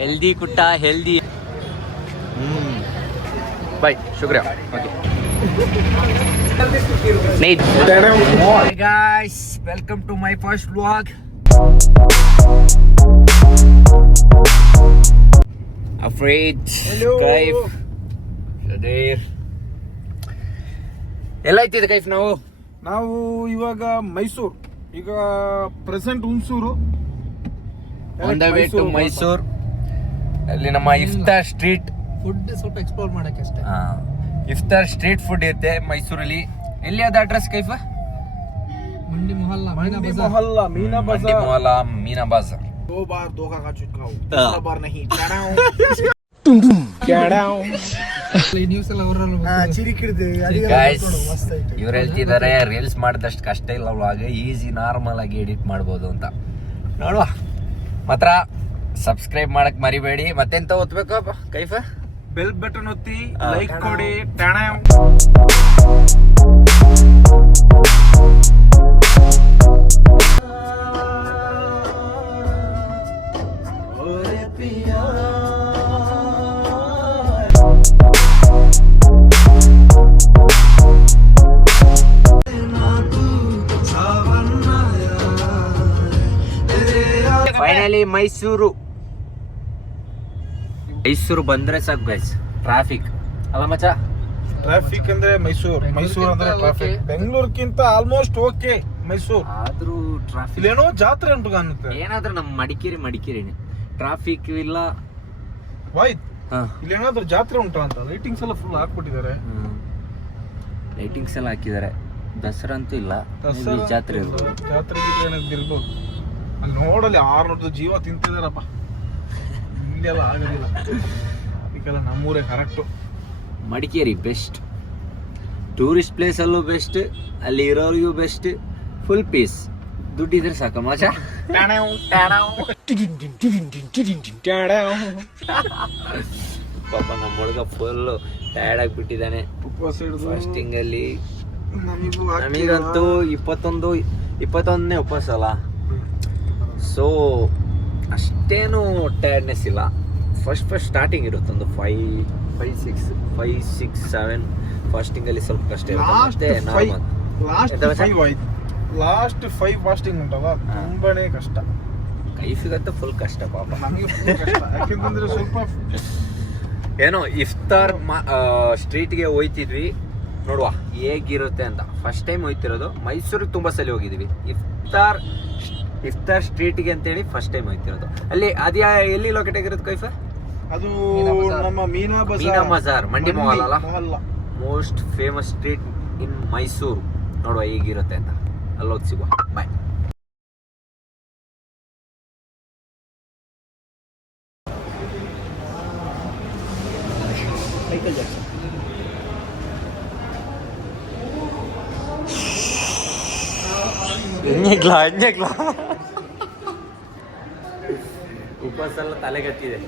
Healthy ಕುಟ್ಟ healthy. Bye ಶುಕ್ರಿಯ. Okay Hey guys, welcome to my first vlog. Afraid, Kaif, Shadir. ಎಲ್ಲ ಐತಿದೆ ಕೈಫ್? ನಾವು ಇವಾಗ ಮೈಸೂರು, ಈಗ present Hunsur, on the way to Mysore. ಅಲ್ಲಿ ನಮ್ಮ ಇಫ್ತಾರ್ ಸ್ಟ್ರೀಟ್ ಫುಡ್ ಸ್ವಲ್ಪ ಎಕ್ಸ್ಪ್ಲೋರ್ ಮಾಡಕ್ಕೆ ಅಷ್ಟೇ. ಇಫ್ತಾರ್ ಸ್ಟ್ರೀಟ್ ಫುಡ್ ಇರುತ್ತೆ ಮೈಸೂರಲ್ಲಿ. ಎಲ್ಲಿ ಅದ ಅಡ್ರೆಸ್ ಕೈಫ? ಮಂಡಿ ಮೊಹಲ್ಲಾ, ಮೀನಾ ಮೀನಾ ಬಾಜಾರ್. दो बार धोखा खा चुका हूँ, बार नहीं. ನ್ಯೂಸ್ ಎಲ್ಲ ಇವ್ರು ಹೇಳ್ತಿದ್ದಾರೆ ರೀಲ್ಸ್ ಮಾಡಿದಷ್ಟು ಕಷ್ಟ ಇಲ್ಲ ವ್ಲಾಗ್, ಈಸಿ ನಾರ್ಮಲ್ ಆಗಿ ಎಡಿಟ್ ಮಾಡ್ಬೋದು ಅಂತ. ನೋಡುವ ಮಾತ್ರ ಸಬ್ಸ್ಕ್ರೈಬ್ ಮಾಡಕ್ ಮರಿಬೇಡಿ. ಮತ್ತೆಂತ ಓದ್ಬೇಕು ಕೈಫ? ಬೆಲ್ ಬಟನ್ ಒತ್ತಿ, ಲೈಕ್ ಕೊಡಿ. ಫೈನಲಿ ಮೈಸೂರು ಬಂದ್ರೆ ಸಾಕು ಗೈಸ್. ಟ್ರಾಫಿಕ್ ಅಲ್ಲ ಮಚ್ಚ? ಟ್ರಾಫಿಕ್ ಅಂದ್ರೆ ಮೈಸೂರು ಅಂದ್ರೆ ಟ್ರಾಫಿಕ್. ಬೆಂಗಳೂರ್ಗಿಂತ ಆಲ್ಮೋಸ್ಟ್ ಓಕೆ ಮೈಸೂರು. ಆದ್ರೂ ಟ್ರಾಫಿಕ್ ಇಲ್ಲೇನೋ ಜಾತ್ರೆ ಉಂಟು ಕಾಣುತ್ತೆ. ಏನಾದ್ರೂ ನಮ್ಮ ಮಡಿಕೇರಿನೇ ಟ್ರಾಫಿಕ್ ಇಲ್ಲ. ಇಲ್ಲೇನಾದ್ರೂ ಜಾತ್ರೆ ಉಂಟು ಅಂತ ಲೈಟಿಂಗ್ಸ್ ಎಲ್ಲ ಫುಲ್ ಹಾಕ್ಬಿಟ್ಟಿದ್ದಾರೆ. ಲೈಟಿಂಗ್ಸ್ ಎಲ್ಲ ಹಾಕಿದ್ದಾರೆ. ದಸರಾ ಅಂತೂ ಇಲ್ಲ, ಜಾತ್ರೆ ಇರ್ಬೋದು. ಇರ್ಬೋದು. ಅಲ್ಲಿ ನೋಡಲಿ 600 ಜೀವ ತಿಂತಿದಾರಪ್ಪ. ಇಲ್ಲೆಲ್ಲ ಆಗೋದಿಲ್ಲ. ಇದಕ್ಕೆಲ್ಲ ನಮ್ಮೂರೇ correct. Madikeri best, tourist place ಅಲ್ಲೂ ಬೆಸ್ಟ್, ಅಲ್ಲಿ ಇರೋರಿಗೂ ಬೆಸ್ಟ್. ಫುಲ್ ಪೀಸ್, ದುಡ್ಡಿದ್ರೆ ಸಾಕ ಮಜಾ. ಪಾಪ ನಮ್ಮ ಹುಡುಗ ಫುಲ್ ಟಯರ್ಡ್ ಆಗಿಬಿಟ್ಟಿದ್ದಾನೆ ಫಾಸ್ಟಿಂಗ್ ಅಲ್ಲಿ. ನಮಗಂತೂ 21ನೇ ಉಪವಾಸ ಅಲ್ಲ, ಸೊ ಅಷ್ಟೇನು ಟಯರ್ಡ್ನೆಸ್ ಇಲ್ಲ. ಫಸ್ಟ್ ಸ್ಟಾರ್ಟಿಂಗ್ ಇರುತ್ತೆ ಒಂದು 5, 6, 7 ಫಾಸ್ಟಿಂಗ್ ಅಲ್ಲಿ ಸ್ವಲ್ಪ ಕಷ್ಟ ಇರುತ್ತೆ. ಲಾಸ್ಟ್ 5 ಫಾಸ್ಟಿಂಗ್ ಉಂಟಲ್ಲ, ತುಂಬಾನೇ ಕಷ್ಟ. ಕೈಫಿಗಂತೂ ಫುಲ್ ಕಷ್ಟ ಪಾಪ. ಯಾಕೆಂದ್ರೆ ಸ್ವಲ್ಪ ಏನೋ ಇಫ್ತಾರ್ ಸ್ಟ್ರೀಟ್ಗೆ ಹೋಯ್ತಿದ್ವಿ, ನೋಡುವ ಹೇಗಿರುತ್ತೆ ಅಂತ. ಫಸ್ಟ್ ಟೈಮ್ ಹೋಯ್ತಿರೋದು. ಮೈಸೂರಿಗೆ ತುಂಬಾ ಸಲ ಹೋಗಿದ್ವಿ. ಇಫ್ತಾರ್ ಸ್ಟ್ರೀಟ್ಗೆ ಅಂತೇಳಿ ಫಸ್ಟ್ ಟೈಮ್ ಹೋಗ್ತಿರೋದು. ಅಲ್ಲಿ ಅದೇ ಎಲ್ಲಿ ಲೊಕೇಟ್ ಆಗಿರೋದು ಕೈಫ? ಅದು ನಮ್ಮ ಮೀನಾ ಬಜಾರ್, ಮಂಡಿ ಮೊಹಲ್ಲಾ ಅಲ್ಲ, ಮೋಸ್ಟ್ ಫೇಮಸ್ ಸ್ಟ್ರೀಟ್ ಇನ್ ಮೈಸೂರು. ನೋಡುವ ಹೇಗಿರುತ್ತೆ ಅಂತ. ಅಲ್ಲೋಗಿ ಸಿಗುವ. ಬಾಯ್. ಉಪವಾಸ ಎಲ್ಲ ತಲೆಗಟ್ಟಿದೆ.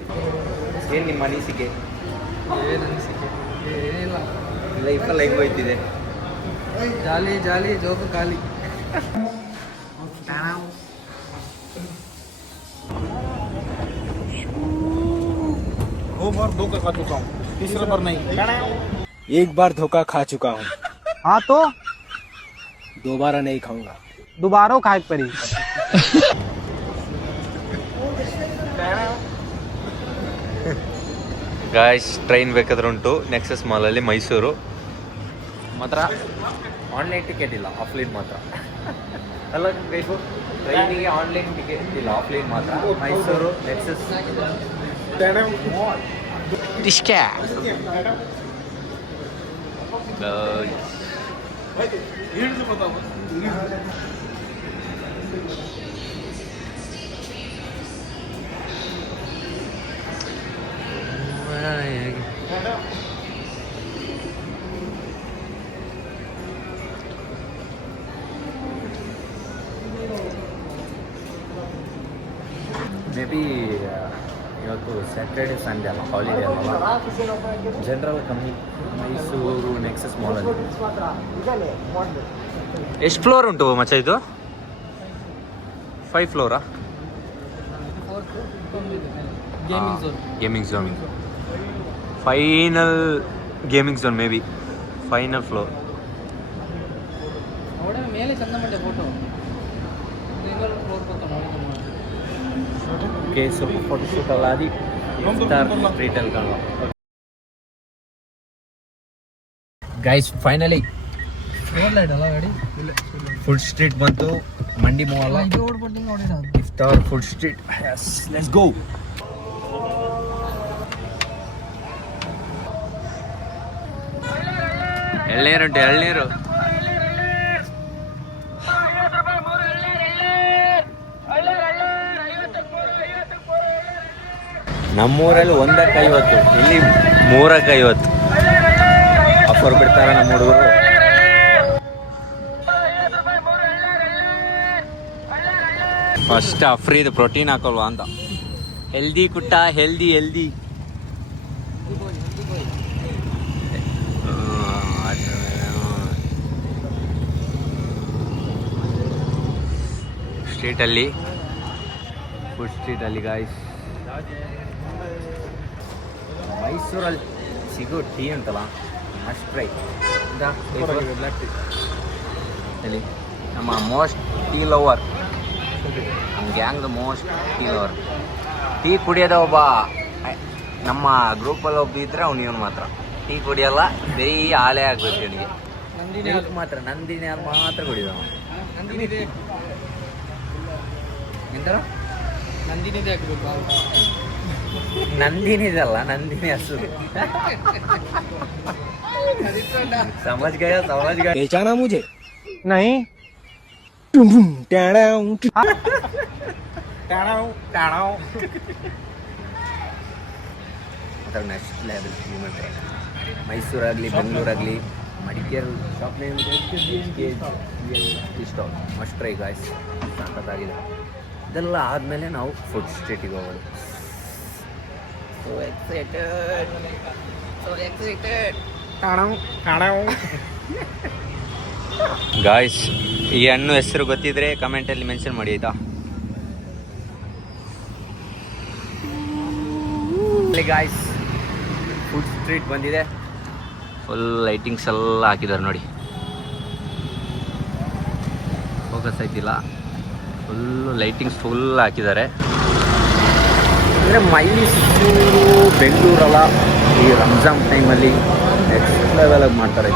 ಏನ್ ನಿಮ್ಮ ಅನಿಸಿಕೆ? ಲೈಫಲ್ಲಿ ಹೆಂಗ್ ಹೋಯ್ತಿದೆ? ಜಾಲಿ ಜೋಕು ಖಾಲಿ. दो बार धोखा खा चुका हूँ, तीसरा बार नहीं. एक बार धोखा खा चुका हूँ, हाँ तो दोबारा नहीं खाऊंगा. दोबारा खाए पड़ी. ಗಾಯ್ಸ್, ಟ್ರೈನ್ ಬೇಕಾದ್ರೆ ಉಂಟು ನೆಕ್ಸಸ್ ಮಾಲಲ್ಲಿ ಮೈಸೂರು. ಮಾತ್ರ ಆನ್ಲೈನ್ ಟಿಕೆಟ್ ಇಲ್ಲ, ಆಫ್ಲೈನ್ ಮಾತ್ರ. ಅಲ್ಲ ಬೇಕು, ಟ್ರೈನಿಗೆ ಆನ್ಲೈನ್ ಟಿಕೆಟ್ ಇಲ್ಲ, ಆಫ್ಲೈನ್ ಮಾತ್ರ. ಮೈಸೂರು ನೆಕ್ಸಸ್ ಟಿಸ್ಕ್ಯಾ. ಮೇ ಬಿ ಇವತ್ತು ಸ್ಯಾಟರ್ಡೆ ಸಂಡೇ ಅಲ್ಲ, ಹಾಲಿಡೇ ಅಲ್ಲ, ಜನರಲ್ ಕಮ್ಮಿ. ಮೈಸೂರು ನೆಕ್ಸಸ್ ಮಾಲಲ್ಲಿ ಎಷ್ಟು ಫ್ಲೋರ್ ಉಂಟು ಮಚ್ಚ ಇದು? 5 ಫ್ಲೋರಾ? Gaming zone. Gaming zone, final gaming zone, may be final floor. ಅವಡೆ ಮೇಲೆ ಚಂದ ಮಟ್ಟೆ ಫೋಟೋ ಓಕೆ, ಸ್ವಲ್ಪ ಫೋಟೋಶೂಟ್ ಎಲ್ಲ ಆದಿ ಸ್ಟ್ರೀಟಲ್ಲಿ ಕಾಣುವ. ಗೈಸ್ ಫೈನಲಿ ಲೈಟ್ ಅಲ್ಲ ಗಾಡಿ ಫುಡ್ ಸ್ಟ್ರೀಟ್ ಬಂತು. ಮಂಡಿ ಮೂವಲ್ಲ, ಇದು ಓಡ್ಬಿಟ್ಟಿಂಗ್ ನೋಡಿದ ಇಫ್ತಾರ್ ಫುಡ್ ಸ್ಟ್ರೀಟ್. Let's go. ಎಳ್ನೀರುಂಟು, ಎಳ್ನೀರು. ನಮ್ಮೂರಲ್ಲಿ 150, ಇಲ್ಲಿ 350 ಆಫರ್ ಬಿಡ್ತಾರ ನಮ್ಮ ಹುಡುಗರು. ಫಸ್ಟ್ ಅಫ್ರೀದು ಪ್ರೋಟೀನ್ ಹಾಕೋಲ್ವಾ ಅಂತ. ಹೆಲ್ದಿ ಕುಟ್ಟ, ಹೆಲ್ದಿ ಹೆಲ್ದಿ. ಸ್ಟ್ರೀಟಲ್ಲಿ, ಫುಡ್ ಸ್ಟ್ರೀಟಲ್ಲಿ ಗಾಯ್ಸ್, ಮೈಸೂರಲ್ಲಿ ಸಿಗೋ ಟೀ ಉಂಟಲ್ಲ, ಮಸ್ಟ್ ಟ್ರೈ. ಇಲ್ಲಿ ನಮ್ಮ ಮೋಸ್ಟ್ ಟೀ ಲವರ್, ನಮ್ಮ ಗ್ಯಾಂಗ್ದು ಮೋಸ್ಟ್ ಟೀ ಲವರ್. ಟೀ ಕುಡಿಯೋದ ಒಬ್ಬ ನಮ್ಮ ಗ್ರೂಪಲ್ಲಿ ಒಬ್ಬ ಇದ್ರೆ ಇವನು ಮಾತ್ರ ಟೀ ಕುಡಿಯಲ್ಲ, ಬರೀ ಹಾಲೇ ಆಗ್ಬೇಕು ಇವನಿಗೆ. ಮಾತ್ರ ನಂದಿನಿ ಹಾಲು ಮಾತ್ರ ಕುಡಿದವ. ಎಂತಾರ ನಂದಿನಿದೆ ಹಾಕ್ಬೇಕು. ನಂದಿನಿದಲ್ಲ, ನಂದಿನಿ ಹಸುದು. समझ गया. पहचाना मुझे? नहीं. मतलब नेक्स्ट लेवल ಮೈಸೂರಾಗಲಿ, ಬೆಂಗಳೂರಾಗಲಿ, Madikeri shop name stall must try guys. ಸಾಕತ್ತಾಗಿದೆ. ಇದೆಲ್ಲ ಆದಮೇಲೆ ನಾವು ಫುಡ್ ಸ್ಟ್ರೀಟಿಗೆ ಹೋಗೋದು. So excited. ಗಾಯ್ಸ್, ಈ ಹಣ್ಣು ಹೆಸರು ಗೊತ್ತಿದ್ರೆ ಕಮೆಂಟಲ್ಲಿ ಮೆನ್ಷನ್ ಮಾಡಿ ಆಯ್ತಾ. ಗಾಯ್ಸ್, ಫುಡ್ ಸ್ಟ್ರೀಟ್ ಬಂದಿದೆ. ಫುಲ್ ಲೈಟಿಂಗ್ಸ್ ಎಲ್ಲ ಹಾಕಿದ್ದಾರೆ ನೋಡಿ. ಫೋಕಸ್ ಆಯ್ತಿಲ್ಲ. ಫುಲ್ಲು ಲೈಟಿಂಗ್ಸ್ ಫುಲ್ ಹಾಕಿದ್ದಾರೆ. ಅಂದರೆ ಮೈಸೂರು, ಬೆಂಗಳೂರಲ್ಲ, ಈ ರಂಜಾನ್ ಟೈಮಲ್ಲಿ ನೆಕ್ಸ್ಟ್ ಲೆವೆಲಾಗಿ ಮಾಡ್ತಾರೆ.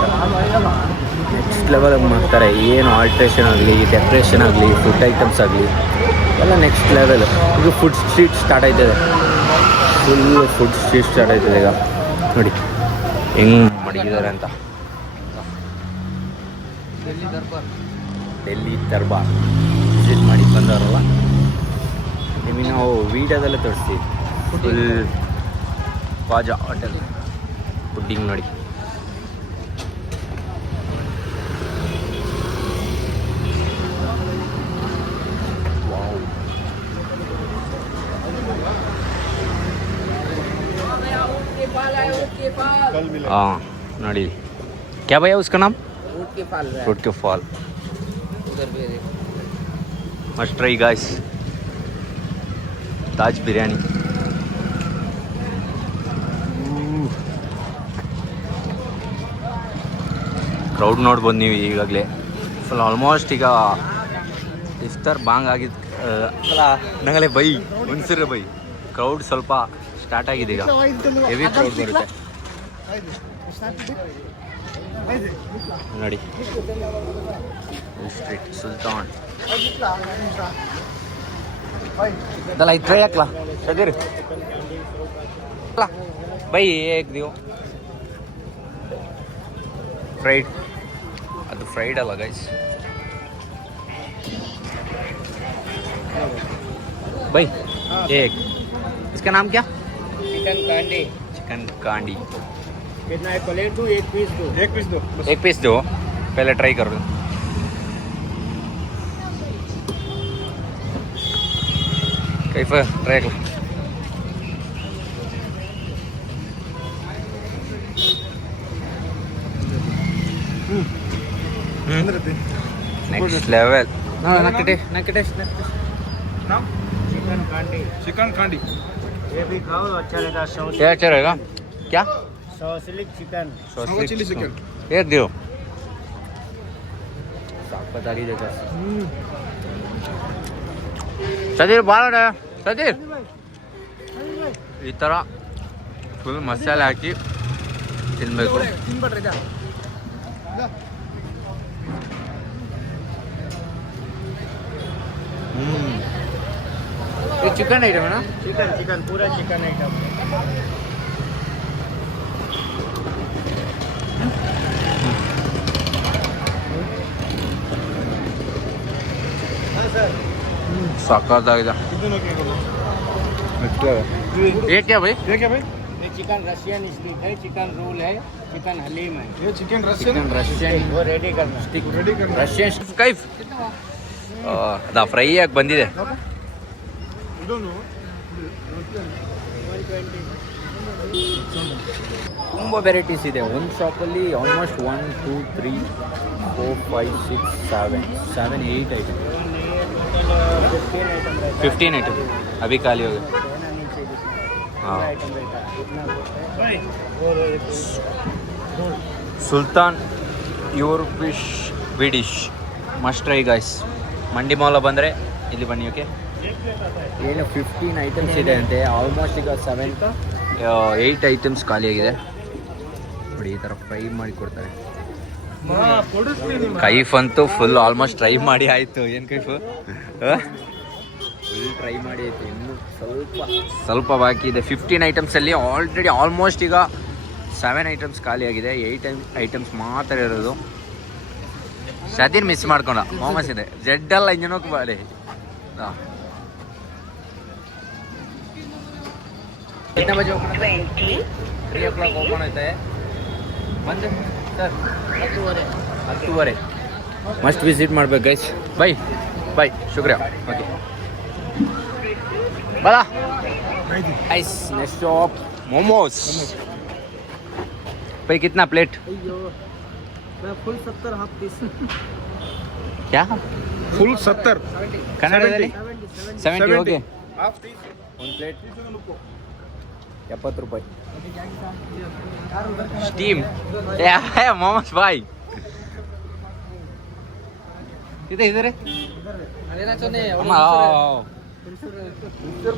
ನೆಕ್ಸ್ಟ್ ಲೆವೆಲಾಗಿ ಮಾಡ್ತಾರೆ. ಏನು ಆಲ್ಟ್ರೇಷನ್ ಆಗಲಿ, ಡೆಕೋರೇಷನ್ ಆಗಲಿ, ಫುಡ್ ಐಟಮ್ಸ್ ಆಗಲಿ ಎಲ್ಲ ನೆಕ್ಸ್ಟ್ ಲೆವೆಲ್. ಇದು ಫುಡ್ ಸ್ಟ್ರೀಟ್ ಸ್ಟಾರ್ಟ್ ಆಯ್ತದೆ. ಫುಲ್ಲು ಫುಡ್ ಸ್ಟ್ರೀಟ್ ಸ್ಟಾರ್ಟ್ ಆಯ್ತದೆ ಈಗ ನೋಡಿ ಹೆಂಗೆ ಮಡಗಿದ್ದಾರೆ ಅಂತ. ಡೆಲ್ಲಿ ದರ್ಬಾರ್ ವಿಸಿಟ್ ಮಾಡಿ ಬಂದವರಲ್ಲ, ನಿಮಗೆ ನಾವು ವೀಡಿಯೋದಲ್ಲೇ ತೋರಿಸ್ತೀವಿ. ಫುಲ್ ಖಾಜಾ ಹೋಟೆಲ್ ಫುಡ್ಡಿಂಗ್ ನೋಡಿ. हाँ नड़ी क्या भैया उसका नाम? फ्रूट के fall. Must try guys. Taj biryani. Crowd ನೋಡ್ಬೋದು ನೀವು ಈಗಾಗಲೇ. ಫುಲ್ ಆಲ್ಮೋಸ್ಟ್ ಈಗ ಇಫ್ತಾರ್ ಬಾಂಗ್ ಆಗಿದ್ದು ಅಲ್ಲ ನಂಗಲೇ ಬೈ ಮುನ್ಸಿರ ಬೈ. ಕ್ರೌಡ್ ಸ್ವಲ್ಪ ಸ್ಟಾರ್ಟ್ ಆಗಿದೆ ಈಗ. ಹೆವಿ ಕ್ರೌಡ್ ಬರುತ್ತೆ ನೋಡಿ. ಸ್ಟ್ರೀಟ್ ಸುಲ್ತಾನ್ दला इथं याकला शदीर बाई एक देऊ फ्राइड. ಅದು ಫ್ರೈಡ್ ಅಲ್ಲ ಗೈಸ್. भाई एक इसका नाम क्या? चिकन कांडी. चिकन कांडी कितना है? प्लेट दो, एक पीस दो. एक पीस दो. पहले ट्राई कर दो. कैसा ट्राई कर. Next level. नक्की टेस्ट. चिकन कांडी चिकन कांडी ये भी खाओ अच्छा रहता है क्या अच्छा रहेगा क्या सौसलिक चिकन सावा चिली चिकन एक दियो ಸಾಕತ್ತಾಗಿದೆ ಸದೀರ್ ಬಾಳ ಸದೀರ್ ಈ ಥರ ಫುಲ್ ಮಸಾಲೆ ಹಾಕಿ ತಿನ್ಬೇಕು ये चिकन आइटम है ना चिकन चिकन पूरा चिकन आइटम साकाಗಿದೆ ये क्या भाई ये क्या भाई ये चिकन रशियन स्टिक है चिकन रोल है चिकन हलीम है ये चिकन रशियन चिकन रशियन वो रेडी करना स्टिक रेडी करना ರಷ್ಯನ್ ಕೈಫ್ ಅದಾ ಫ್ರೈ ಆಗಿ ಬಂದಿದೆ ಇದೊಂದು ತುಂಬ ವೆರೈಟೀಸ್ ಇದೆ ಒಂದು ಶಾಪಲ್ಲಿ ಆಲ್ಮೋಸ್ಟ್ 1 2 3 4 5 6 7 8 ಐಟಮ್ 15 आइटम रहता 15 ಐಟಮ್ ಅಭಿ ಖಾಲಿ ಹೋಗಿ है ना नीचे जितना हाँ। आइटम रहता है इतना है और एक ಸುಲ್ತಾನ್ ಯೂರ್ ಫಿಶ್ ವಿಡಿಶ್ must try guys Mandi Mohalla ಬಂದರೆ ಇಲ್ಲಿ ಬನ್ನಿ ಓಕೆ ಏನು 15 ಐಟಮ್ಸ್ ಇದೆ ಅಂತೆ ಆಲ್ಮೋಸ್ಟ್ ಈಗ 8 ಐಟಮ್ಸ್ ಖಾಲಿಯಾಗಿದೆ ನೋಡಿ ಈ ಥರ ಫ್ರೈ ಮಾಡಿ ಕೊಡ್ತಾರೆ ಕೈಫ್ ಅಂತೂ ಫುಲ್ ಆಲ್ಮೋಸ್ಟ್ ಟ್ರೈ ಮಾಡಿ ಆಯಿತು ಏನು ಕೈಫು ಫುಲ್ ಟ್ರೈ ಮಾಡಿ ಆಯಿತು ಇನ್ನೂ ಸ್ವಲ್ಪ ಬಾಕಿ ಇದೆ 15 ಐಟಮ್ಸಲ್ಲಿ ಆಲ್ರೆಡಿ ಆಲ್ಮೋಸ್ಟ್ ಈಗ 7 ಐಟಮ್ಸ್ ಖಾಲಿಯಾಗಿದೆ 8 ಐಟಮ್ಸ್ ಮಾತ್ರ ಇರೋದು ಸದೀರ್ ಮಿಸ್ ಮಾಡ್ಕೊಂಡ ಮಾಮಸ್ ಇದೆ ಜೆಡ್ ಅಲ್ಲ ಇಂಜನೋಕ್ ಬಾಡಿ 3 o'clock ಓಪನ್ ಐತೆ ಬಂದು ಸರ್ 10:30 ಮಸ್ಟ್ ವಿಸಿಟ್ ಮಾಡ್ಬೇಕು ಗೈಸ್ ಬೈ ಶುಕ್ರಿಯಾ ಓಕೆ ಬಲಾ ಐಸ್ ನೆಕ್ಸ್ಟ್ ಸ್ಟಾಪ್ मोमोज भाई कितना प्लेट मैं फुल 70 हाफ पीस क्या ಫುಲ್ 70 ಕನ್ನಡದಲ್ಲಿ 70 ಓಕೆ ಹಾಫ್ ಪೀಸ್ ಒಂದು ಪ್ಲೇಟ್ 70 ರೂಪಾಯಿ ಸ್ಟೀಮ್ मोमोज भाई ಇದ್ರೆ अरेना चोने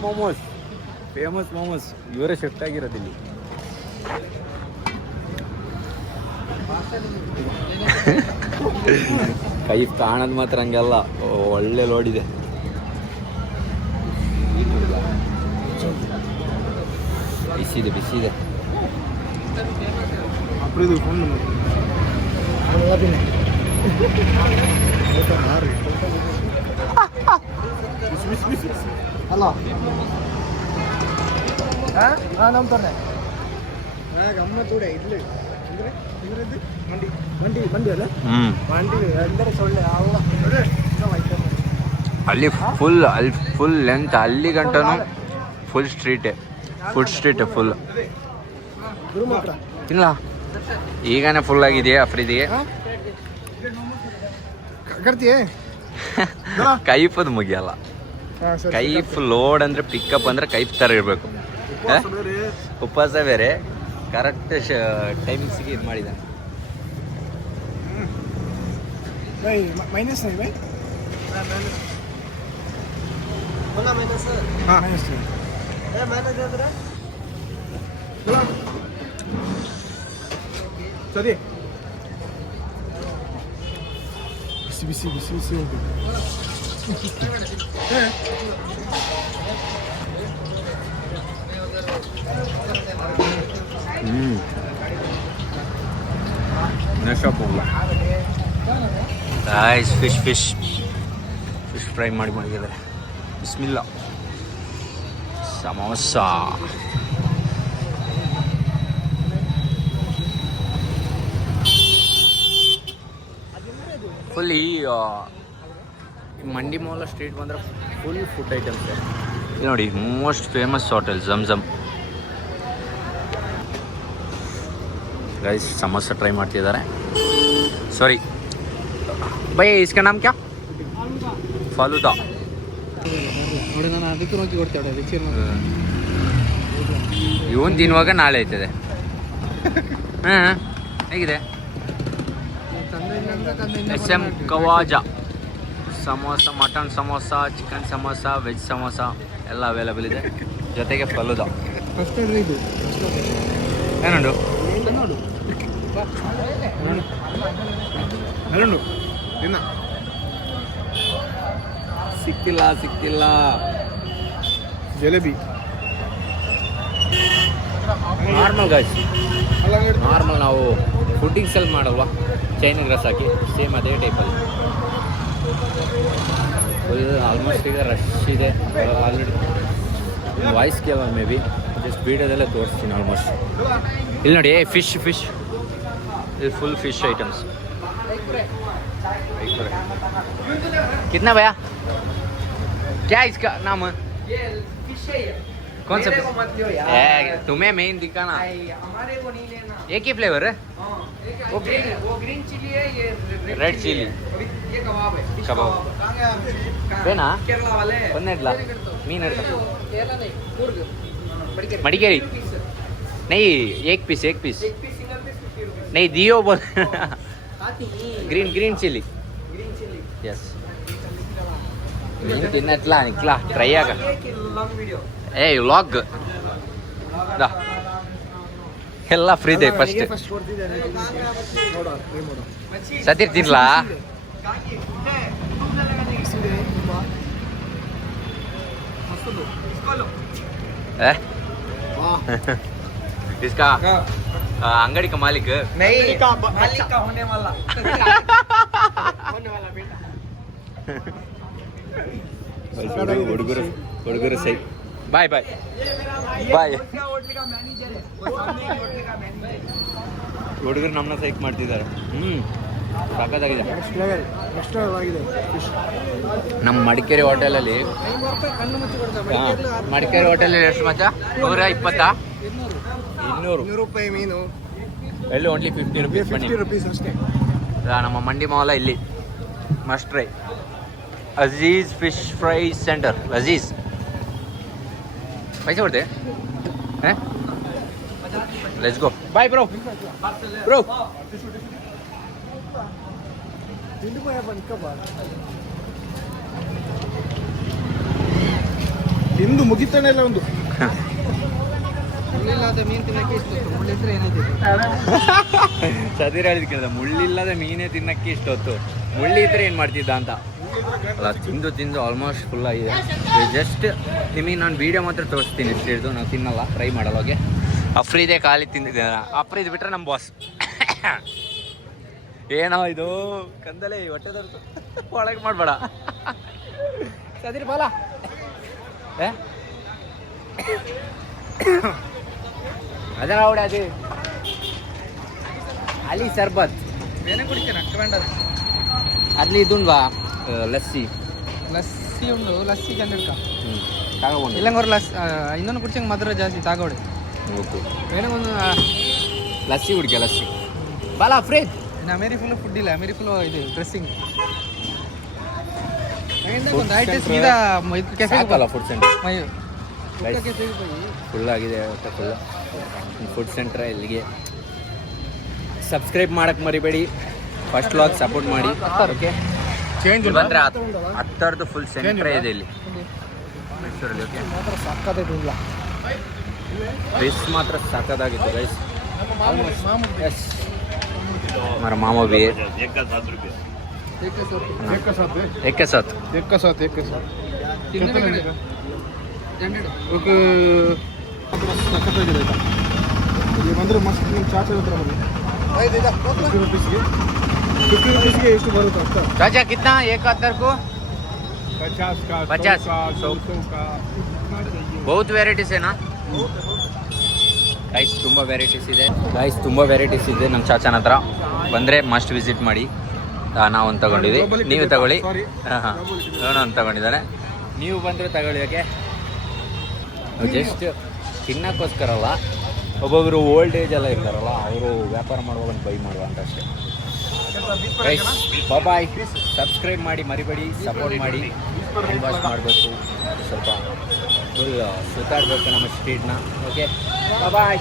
मोमोज ಫೇಮಸ್ मोमोज ಇವರೇ ಶಿಫ್ಟ್ ಆಗಿರೋದಿಲ್ಲಿ ಕೈ ಕಾಣದ್ ಮಾತ್ರ ಹಂಗೆಲ್ಲ ಒಳ್ಳೆ ಲೋಡ್ ಇದೆ ಬಿಸಿದೆ ಅಪ್ರಿದು ಫೋನ್ ಅಲ್ಲ ನಮ್ಮ ತೊಂದರೆ ಗಮ್ಮತ್ತೂಡೆ ಇಡ್ಲಿ ಅಂದ್ರೆ ಇದ್ರದ್ದು ಮಂಡಿ ಅಲ್ಲ ಮಂಡಿ ಅಂದರೆ ಸೊಳ್ಳೆ ಅಲ್ಲಿ ಫುಲ್ ಲೆಂತ್ ಅಲ್ಲಿ ಗಂಟನು ಫುಲ್ ಸ್ಟ್ರೀಟೇ ಫುಲ್ ಇಲ್ಲ ಈಗನೇ ಫುಲ್ ಆಗಿದೆಯಾ ಅಫ್ರಿದಿಗೆ ಕರ್ತೀಯೇ ಕೈಫದ್ ಮುಗಿಯಲ್ಲ ಕೈಫ್ ಲೋಡ್ ಅಂದ್ರೆ ಪಿಕಪ್ ಅಂದ್ರೆ ಕೈಫ್ ಥರ ಇರಬೇಕು ಉಪವಾಸ ಬೇರೆ ಕರೆಕ್ಟ್ ಟೈಮಿಂಗ್ಸಿಗೆ ಇದು ಮಾಡಿದ್ದಾನೆ माइनस नहीं भाई बोला मैंने सर हाँ माइनस नहीं मैंने दे दे चलिए बिसी ನಶಾಪ್ ಹೋಗಲ್ಲ ಗಾಯ್ಸ್ ಫಿಶ್ ಫ್ರೈ ಮಾಡಿದ್ದಾರೆ ಬಿಸ್ಮಿಲ್ಲಾ ಸಮೋಸ ಫುಲ್ ಈ ಮಂಡಿ ಮಾಲ್ ಸ್ಟ್ರೀಟ್ ಬಂದರೆ ಫುಲ್ ಫುಡ್ ಐಟಮ್ಸ್ ಇಲ್ಲಿ ನೋಡಿ ಮೋಸ್ಟ್ ಫೇಮಸ್ ಹೋಟೆಲ್ ಝಮ್ गाइस समोसा ट्राई ಮಾಡ್ತಿದ್ದಾರೆ सॉरी भैया इसका नाम क्या फालूदा ನೋಡಿ ನಾನು ಅದಕ್ಕೆ ನೋಕಿ ಕೊಡ್ತೇವೆ ರುಚಿ ಇವನ್ ತಿನ್ನುವಾಗ ನಾಳೆ ಆಯ್ತದೆ. ಹಾಂ ಹೇಗಿದೆ? SM ಕವಾಜ samosa, mutton samosa, chicken samosa, veg samosa ಎಲ್ಲ ಅವೈಲೇಬಲ್ ಇದೆ. ಜೊತೆಗೆ ಫಲೂದ. ಫಸ್ಟ್ ಇದು ಏನುಂಟು? ನೋಡು ಅಲ್ಲುಂಡು ತಿನ್ನ. ಸಿಕ್ತಿಲ್ಲ ಜಲೇಬಿ ನಾರ್ಮಲ್ ಗಾಯ್ಸ್, ಅಲ್ಲ ನಾರ್ಮಲ್ ನಾವು ಫುಡ್ಡಿಂಗ್ ಸೆಲ್ ಮಾಡಲ್ವಾ, ಚೈನಿಗೆ ರಸ್ ಹಾಕಿ ಸೇಮ್ ಅದೇ ಟೈಪಲ್ಲಿ ಫುಲ್. ಆಲ್ಮೋಸ್ಟ್ ಈಗ ರಶ್ ಇದೆ ಆಲ್ರೆಡಿ. ವಾಯ್ಸ್ ಕೇಳ ಮೇ ಬಿ ಜಸ್ಟ್ ವೀಡಿಯೋದಲ್ಲೇ ತೋರಿಸ್ತೀನಿ ಆಲ್ಮೋಸ್ಟ್. ಇಲ್ಲಿ ನೋಡಿ ಫಿಶ್ ಇಲ್ಲಿ ಫುಲ್ ಫಿಶ್ ಐಟಮ್ಸ್. कितना भैया? क्या इसका नाम है? कौन सा? तुम्हें मेन दिखाना. हमारे को नहीं लेना. एक ही फ्लेवर है? वो ग्रीन चिली है, ये रेड चिली. ये कबाब है. कबाब. ಬೇನಾ? केरला वाले ಒಂದೆಡ್ಲ ಮೀನು ಇರ್ತದೆ. केरला नहीं, कुर्ग मडिकेरी नहीं, एक पीस एक पीस सिंगल पीस 50 रुपए. नहीं दियो बोल. आती green chilli. Green chilli. Yes. ನೀನು ತಿನ್ನಟ್ಲಾ ನಿಕ್ಲಾ ಟ್ರೈ ಆಗ. Long video. ವ್ಲಾಗ್ ಎಲ್ಲ ಫ್ರೀ ಇದೆ. ಫಸ್ಟ್ ಫಸ್ಟ್ ಕೊಡ್ತಿದ್ದಾರೆ ನೋಡು ಟ್ರೈ ಮಾಡು. ಸತೀರ್ ತಿನ್ಲಾ? इसका अंगड़ी का मालिक नहीं, मालिक का होने वाला बेटा. ಹುಡುಗರು ಸೈ. ಬಾಯ್ ಬಾಯ್ ಬಾಯ್. होटल का मैनेजर है, वो सामने होटल का मैनेजर. ಹುಡುಗರು ನಮ್ಮನ್ನ ಸೈಕ್ ಮಾಡ್ತಿದ್ದಾರೆ. ಸಾಕಾಗಿದೆ. ನೆಕ್ಸ್ಟ್ ಆಗಿದೆ ಫಿಶ್. ನಮ್ಮ ಮಡಿಕೇರಿ ಹೋಟೆಲಲ್ಲಿ, 500 ರೂಪಾಯಿ ಕಣ್ಣು ಮುಚ್ಚಿ ಕೊಡ್ತಾರೆ. ಮಡಿಕೇರಿ ಹೋಟೆಲಲ್ಲಿ ಎಷ್ಟು ಮಚ್ಚ? 120? 200 ರೂಪಾಯಿ ಮೀನು. ಎಲ್ಲಿ ಓನ್ಲಿ 50 ರುಪೀಸ್. ಬನ್ನಿ, 50 rupees ಅಷ್ಟೇ. ನಮ್ಮ ಮಂಡಿ ಮಾಲ ಇಲ್ಲಿ must try. Aziz fish fry centre. Aziz ಪೈಸೆ ಕೊಡ್ತೆ. Let's go. Bye bro. ತಿಂದು ಮುಗಿತಾನೆ ಇಲ್ಲ ಒಂದು. ಮುಳ್ಳಿಲ್ಲದ ಮೀನು ತಿನ್ನಕ್ಕೆ ಇಷ್ಟ. ಮುಳ್ಳಿದ್ರೆ ಏನಾಯ್ತು? ಸದಿರ ಹೇಳಿದ್ ಕೇಳಿದ, ಮುಳ್ಳಿಲ್ಲದ ಮೀನೇ ತಿನ್ನಕ್ಕೆ ಇಷ್ಟೊತ್ತು, ಮುಳ್ಳಿ ಇದ್ರೆ ಏನು ಮಾಡ್ತಿದ್ದ ಅಂತ. ಅಲ್ಲ, ತಿಂದು ಆಲ್ಮೋಸ್ಟ್ ಫುಲ್ ಆಗಿದೆ. ಜಸ್ಟ್ ನಿಮಗೆ ನಾನು ವೀಡಿಯೋ ಮಾತ್ರ ತೋರಿಸ್ತೀನಿ. ಇಷ್ಟಿಡ್ದು ನಾವು ತಿನ್ನಲ್ಲ, ಟ್ರೈ ಮಾಡಲ್ಲ. ಹೋಗಿ ಅಫ್ರೀದೆ ಖಾಲಿ ತಿಂದಿದ್ದೆ. ಅಫ್ರೀದ್ ಬಿಟ್ರೆ ನಮ್ಮ ಬಾಸ್. ಏನೋ ಇದು ಕಂದಲೆ ಹೊಟ್ಟೆದವ್ರು ಒಳಗೆ ಮಾಡಬೇಡ. ಸದಿರ್ ಬಾಲ ಅದರ ಅವಡೆ ಅದು ಅಲ್ಲಿ ಸರ್ಬತ್ ಬೇನೆ ಕುಡಿತೇನೆ ಅಕ್ಕಂಡ. ಅಲ್ಲಿ ಇದುಂಡ್ವಾ ಲಸ್ಸಿ. ಲಸ್ಸಿ ಉಂಡು, ಲಸ್ಸಿ ಚಂದಿಡ್ಕ ತಗೊಂಡು ಇಲ್ಲಂಗೋರು ಇನ್ನೊಂದು ಕುಡಿಸಂಗೆ ಮಧುರ ಜಾಸ್ತಿ ತಾಗೋಡೆ. ಓಕೆ, ಬೇನೆ ಒಂದು ಲಸ್ಸಿ ಹುಡುಕ ಲಸ್ಸಿ ಬಾಲ ಫ್ರೀ. ಇನ್ನು ಅಮೇರಿ ಫುಲ್ ಫುಡ್ ಇಲ್ಲ, ಅಮೇರಿ ಫುಲ್ ಇದು ಡ್ರೆಸ್ಸಿಂಗ್. ಒಂದು ಐಟೆ ಸೀದಾ ಇದು ಕೆಫೆ ಸಾಕಲ್ಲ ಫುಡ್ ಸೆಂಟರ್. ಫುಲ್ ಆಗಿದೆ ಹೊಟ್ಟೆ ಫುಲ್. ಫುಡ್ ಸೆಂಟ್ರ್ ಇಲ್ಲಿಗೆ. ಸಬ್ಸ್ಕ್ರೈಬ್ ಮಾಡಕ್ಕೆ ಮರಿಬೇಡಿ. ಫಸ್ಟ್ ವ್ಲಾಗ್ ಸಪೋರ್ಟ್ ಮಾಡಿ. ಓಕೆ, ಚೇಂಜ್ ಬಂದರೆ 10 ಫುಲ್ ಸೆಂಟ್ರೇ ಇದೆ ಇಲ್ಲಿ ಮೈಸೂರಲ್ಲಿ. ಓಕೆ, ಮಾತ್ರ ಸಾಕಾದಿಲ್ಲ. ಫಿಶ್ ಮಾತ್ರ ಸಾಕಾಗಿತ್ತು ಗೈಸ್. ಎಸ್, हमारा मामा भी है. एक के साथ ಬಂದರೆ ಮಸ್ತ್. ನಿಮ್ಮ ಚಾಚಾ ಹತ್ರ ಬನ್ನಿ. 50 rupeesಗೆ ಎಷ್ಟು ಬರುತ್ತೆ ಅಂತ. चाचा कितना एक अदर को? 50 का 50, 100 का. बहुत ವೆರೈಟೀಸ್ ಏನಾ ಗೈಸ್? ತುಂಬ ವೆರೈಟೀಸ್ ಇದೆ ಗೈಸ್, ತುಂಬ ವೆರೈಟೀಸ್ ಇದೆ ನಮ್ಮ ಚಾಚನ ಹತ್ರ. ಬಂದರೆ ಮಸ್ಟ್ ವಿಸಿಟ್ ಮಾಡಿ. ನಾವೊಂದು ತಗೊಂಡಿದ್ವಿ, ನೀವು ತಗೊಳ್ಳಿ. ಹಾಂ, ಒಂದು ತಗೊಂಡಿದ್ದಾರೆ, ನೀವು ಬಂದರೆ ತಗೊಳ್ಳಿ. ಓಕೆ, ಜಸ್ಟ್ ತಿನ್ನೋಕ್ಕೋಸ್ಕರಲ್ಲ, ಒಬ್ಬೊಬ್ಬರು ಓಲ್ಡ್ ಏಜ್ ಎಲ್ಲ ಇರ್ತಾರಲ್ಲ, ಅವರು ವ್ಯಾಪಾರ ಮಾಡುವಾಗ ಬೈ ಮಾಡುವ ಅಂತ ಅಷ್ಟೇ. ಬಾಯ್ ಸಬ್ಸ್ಕ್ರೈಬ್ ಮಾಡಿ ಮರಿಬೇಡಿ, ಸಪೋರ್ಟ್ ಮಾಡಿ, ಹ್ಯಾಂಡ್ ವಾಶ್ ಮಾಡಬೇಕು, ಸ್ವಲ್ಪ ಫುಲ್ ಸುತ್ತಾಡಬೇಕು ನಮ್ಮ ಸ್ಟ್ರೀಟ್ನ. Okay bye.